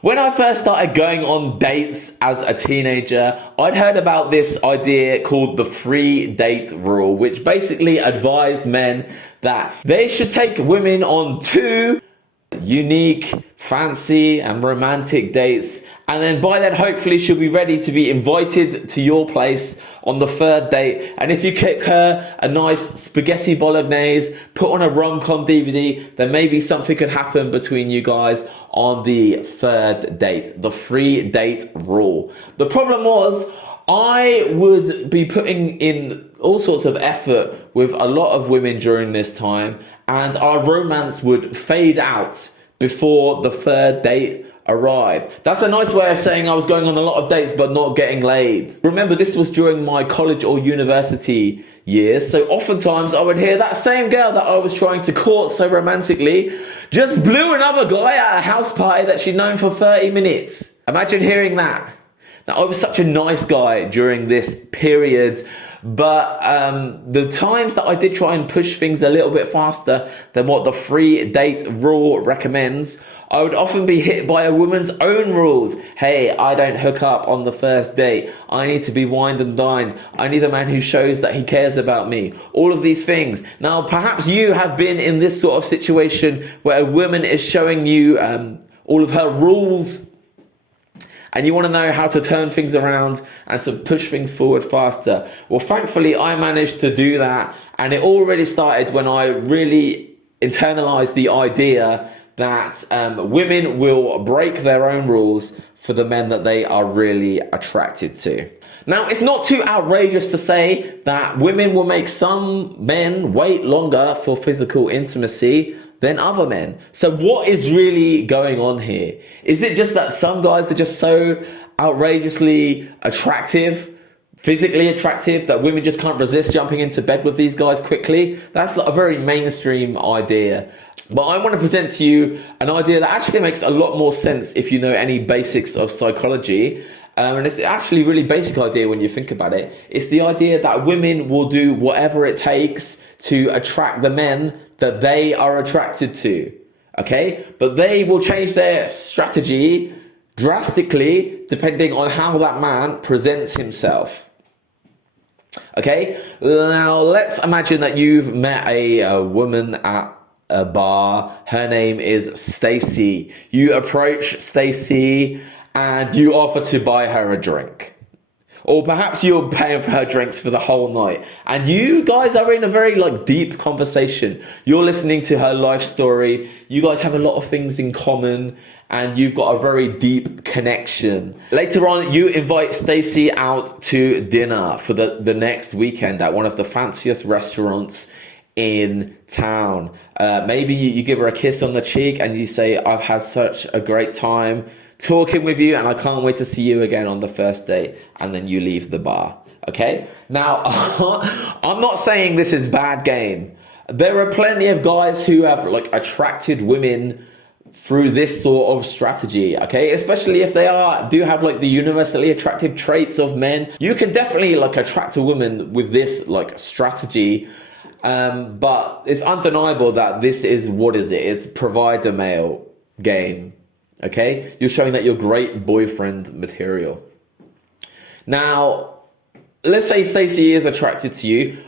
When I first started going on dates as a teenager, I'd heard about this idea called the free date rule, which basically advised men that they should take women on 2 unique, fancy and romantic dates, and then by then hopefully she'll be ready to be invited to your place on the 3rd date. And if you cook her a nice spaghetti bolognese, put on a rom-com DVD, then maybe something could happen between you guys on the 3rd date. The free date rule. The problem was, I would be putting in all sorts of effort with a lot of women during this time, and our romance would fade out before the 3rd date arrived. That's a nice way of saying I was going on a lot of dates but not getting laid. Remember, this was during my college or university years, so oftentimes I would hear that same girl that I was trying to court so romantically just blew another guy at a house party that she'd known for 30 minutes. Imagine hearing that. Now, I was such a nice guy during this period, but the times that I did try and push things a little bit faster than what the free date rule recommends, I would often be hit by a woman's own rules. Hey, I don't hook up on the 1st date. I need to be wined and dined. I need a man who shows that he cares about me. All of these things. Now, perhaps you have been in this sort of situation where a woman is showing you all of her rules, and you want to know how to turn things around and to push things forward faster. Well, thankfully, I managed to do that. And it already started when I really internalized the idea that women will break their own rules for the men that they are really attracted to. Now, it's not too outrageous to say that women will make some men wait longer for physical intimacy than other men. So what is really going on here? Is it just that some guys are just so outrageously attractive, physically attractive, that women just can't resist jumping into bed with these guys quickly? That's a very mainstream idea. But I want to present to you an idea that actually makes a lot more sense if you know any basics of psychology. And it's actually a really basic idea when you think about it. It's the idea that women will do whatever it takes to attract the men that they are attracted to, okay? But they will change their strategy drastically depending on how that man presents himself, okay? Now, let's imagine that you've met a woman at a bar. Her name is Stacy. You approach Stacy and you offer to buy her a drink. Or perhaps you're paying for her drinks for the whole night. And you guys are in a very deep conversation. You're listening to her life story. You guys have a lot of things in common and you've got a very deep connection. Later on, you invite Stacy out to dinner for the next weekend at one of the fanciest restaurants in town. Maybe you give her a kiss on the cheek and you say, I've had such a great time talking with you and I can't wait to see you again on the 1st date, and then you leave the bar, okay? Now, I'm not saying this is bad game. There are plenty of guys who have attracted women through this sort of strategy, okay? Especially if they do have the universally attractive traits of men. You can definitely attract a woman with this strategy, but it's undeniable that this is, it's provider male game. Okay, you're showing that you're great boyfriend material. Now, let's say Stacey is attracted to you.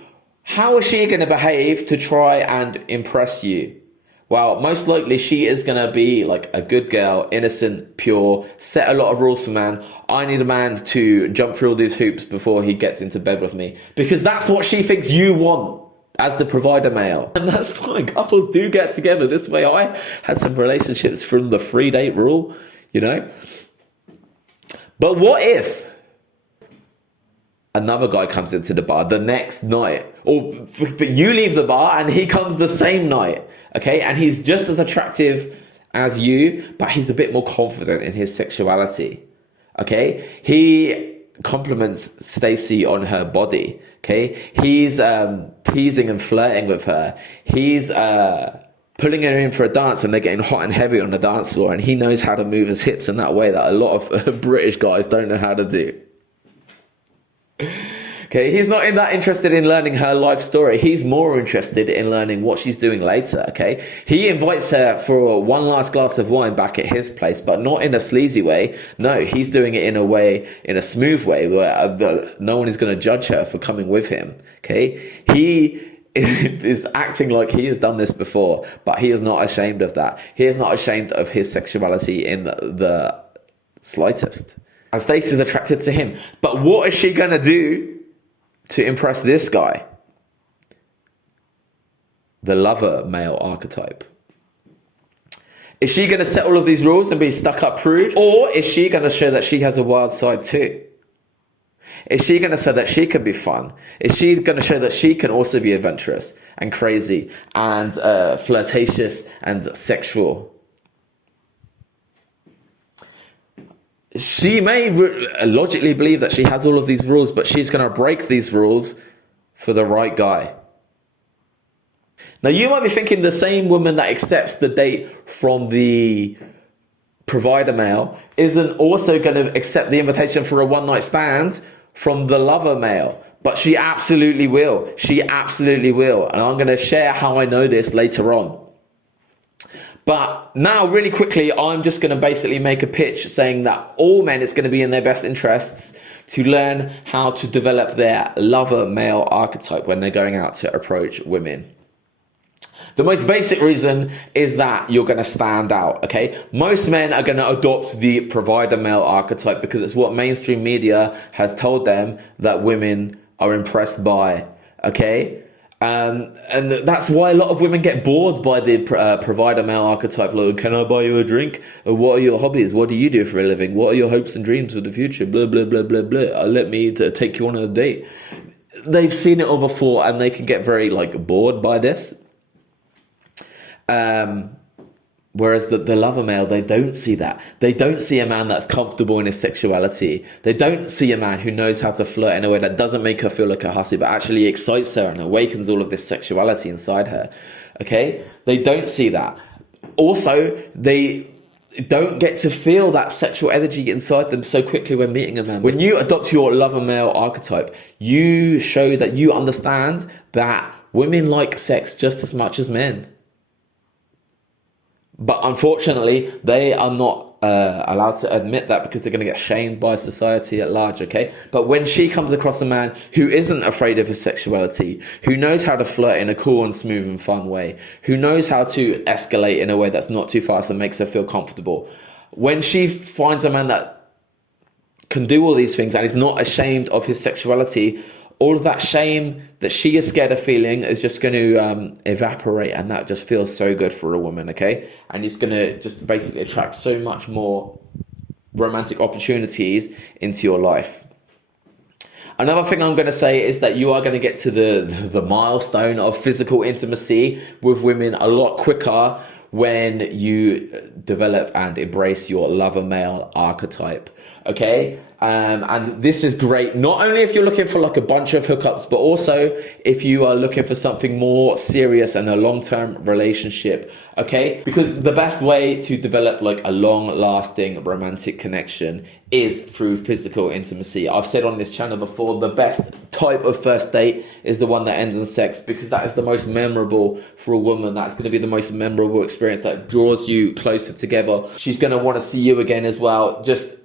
How is she going to behave to try and impress you? Well, most likely she is going to be a good girl, innocent, pure, set a lot of rules for man. I need a man to jump through all these hoops before he gets into bed with me, because that's what she thinks you want as the provider male. And that's fine. Couples do get together this way. I had some relationships from the free date rule, But what if another guy comes into the bar the next night, but you leave the bar and he comes the same night, okay? And he's just as attractive as you, but he's a bit more confident in his sexuality, okay? He compliments Stacy on her body, okay? He's teasing and flirting with her. He's pulling her in for a dance and they're getting hot and heavy on the dance floor, and he knows how to move his hips in that way that a lot of British guys don't know how to do. Okay, he's not that interested in learning her life story. He's more interested in learning what she's doing later. Okay, he invites her for one last glass of wine back at his place, but not in a sleazy way. No, he's doing it in a smooth way where no one is going to judge her for coming with him. Okay, he is acting like he has done this before, but he is not ashamed of that. He is not ashamed of his sexuality in the slightest. And Stacey is attracted to him. But what is she going to do to impress this guy? The lover male archetype. Is she going to set all of these rules and be stuck up prude? Or is she going to show that she has a wild side too? Is she going to show that she can be fun? Is she going to show that she can also be adventurous and crazy and flirtatious and sexual? She may logically believe that she has all of these rules, but she's going to break these rules for the right guy. Now, you might be thinking the same woman that accepts the date from the provider male isn't also going to accept the invitation for a one-night stand from the lover male, but she absolutely will. She absolutely will. And I'm going to share how I know this later on. But now, really quickly, I'm just going to basically make a pitch saying that all men, it's going to be in their best interests to learn how to develop their lover male archetype when they're going out to approach women. The most basic reason is that you're going to stand out, okay? Most men are going to adopt the provider male archetype because it's what mainstream media has told them that women are impressed by, okay? And that's why a lot of women get bored by the provider male archetype. Like, can I buy you a drink? What are your hobbies? What do you do for a living? What are your hopes and dreams for the future? Blah, blah, blah, blah, blah. Let me take you on a date. They've seen it all before and they can get very bored by this. Whereas the lover male, they don't see that. They don't see a man that's comfortable in his sexuality. They don't see a man who knows how to flirt in a way that doesn't make her feel like a hussy, but actually excites her and awakens all of this sexuality inside her. Okay? They don't see that. Also, they don't get to feel that sexual energy inside them so quickly when meeting a man. When you adopt your lover male archetype, you show that you understand that women like sex just as much as men. But unfortunately, they are not allowed to admit that because they're going to get shamed by society at large, okay? But when she comes across a man who isn't afraid of his sexuality, who knows how to flirt in a cool and smooth and fun way, who knows how to escalate in a way that's not too fast and makes her feel comfortable, when she finds a man that can do all these things and is not ashamed of his sexuality, all of that shame that she is scared of feeling is just going to evaporate, and that just feels so good for a woman, okay? And it's going to just basically attract so much more romantic opportunities into your life. Another thing I'm going to say is that you are going to get to the milestone of physical intimacy with women a lot quicker when you develop and embrace your lover male archetype, okay? And this is great, not only if you're looking for a bunch of hookups, but also if you are looking for something more serious and a long-term relationship, okay? Because the best way to develop a long-lasting romantic connection is through physical intimacy. I've said on this channel before, the best type of first date is the one that ends in sex, because that is the most memorable for a woman. That's going to be the most memorable experience that draws you closer together. She's going to want to see you again as well. Just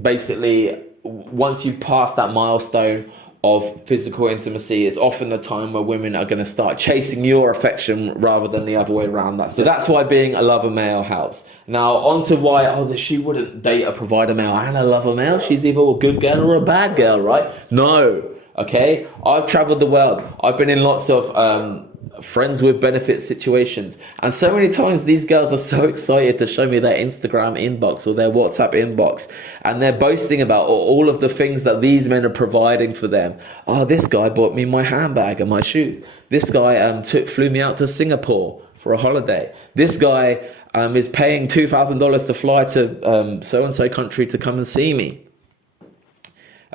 basically, once you pass that milestone of physical intimacy, it's often the time where women are going to start chasing your affection rather than the other way around. So that's why being a lover male helps. Now, on to why she wouldn't date a provider male and a lover male. She's either a good girl or a bad girl, right? No. Okay? I've traveled the world. I've been in lots of friends with benefit situations, and so many times these girls are so excited to show me their Instagram inbox or their WhatsApp inbox, and they're boasting about all of the things that these men are providing for them. Oh, this guy bought me my handbag and my shoes. This guy flew me out to Singapore for a holiday. This guy is paying $2,000 to fly to so-and-so country to come and see me.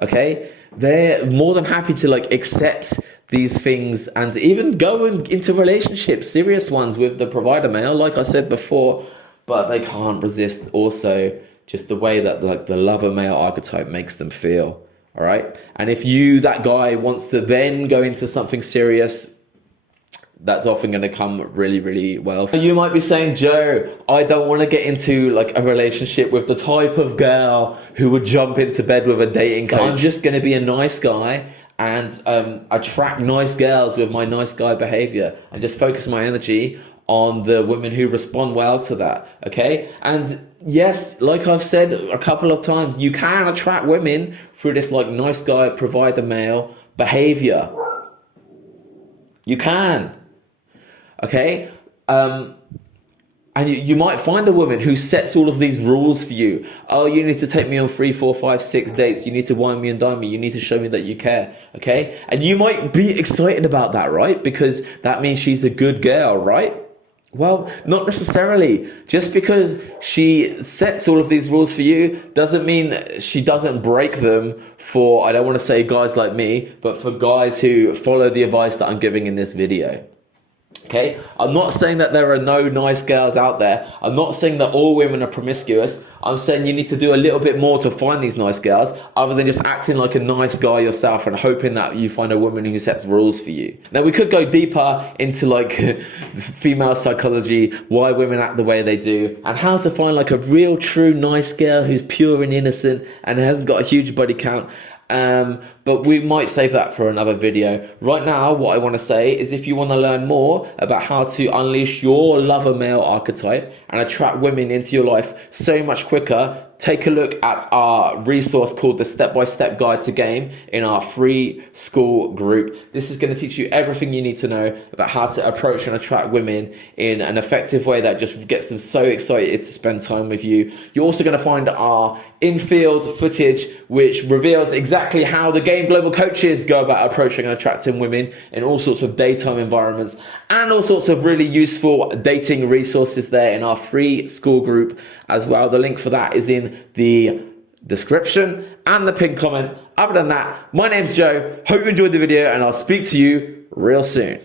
Okay? They're more than happy to accept these things and even go into relationships, serious ones, with the provider male, like I said before, but they can't resist also just the way that the lover male archetype makes them feel. All right. And if that guy wants to then go into something serious, that's often going to come really, really well. You might be saying, Joe, I don't want to get into like a relationship with the type of girl who would jump into bed with a dating coach. I'm just going to be a nice guy and attract nice girls with my nice guy behavior and just focus my energy on the women who respond well to that. Okay. And yes, like I've said a couple of times, you can attract women through this like nice guy, provider male behavior. You can. Okay, and you might find a woman who sets all of these rules for you. Oh, you need to take me on 3, 4, 5, 6 dates. You need to wine me and dine me. You need to show me that you care. Okay, and you might be excited about that, right? Because that means she's a good girl, right? Well, not necessarily. Just because she sets all of these rules for you doesn't mean she doesn't break them for, I don't want to say guys like me, but for guys who follow the advice that I'm giving in this video. Okay, I'm not saying that there are no nice girls out there. I'm not saying that all women are promiscuous. I'm saying you need to do a little bit more to find these nice girls, other than just acting like a nice guy yourself and hoping that you find a woman who sets rules for you. Now, we could go deeper into like female psychology, why women act the way they do, and how to find like a real, true, nice girl who's pure and innocent and hasn't got a huge body count. But we might save that for another video. Right now, what I want to say is if you want to learn more about how to unleash your lover male archetype and attract women into your life so much quicker, take a look at our resource called the Step-by-Step Guide to Game in our free school group. This is going to teach you everything you need to know about how to approach and attract women in an effective way that just gets them so excited to spend time with you. You're also going to find our in-field footage, which reveals exactly how the Game Global coaches go about approaching and attracting women in all sorts of daytime environments, and all sorts of really useful dating resources there in our free school group as well. The link for that is in the description and the pinned comment. Other than that, my name's Joe. Hope you enjoyed the video and I'll speak to you real soon.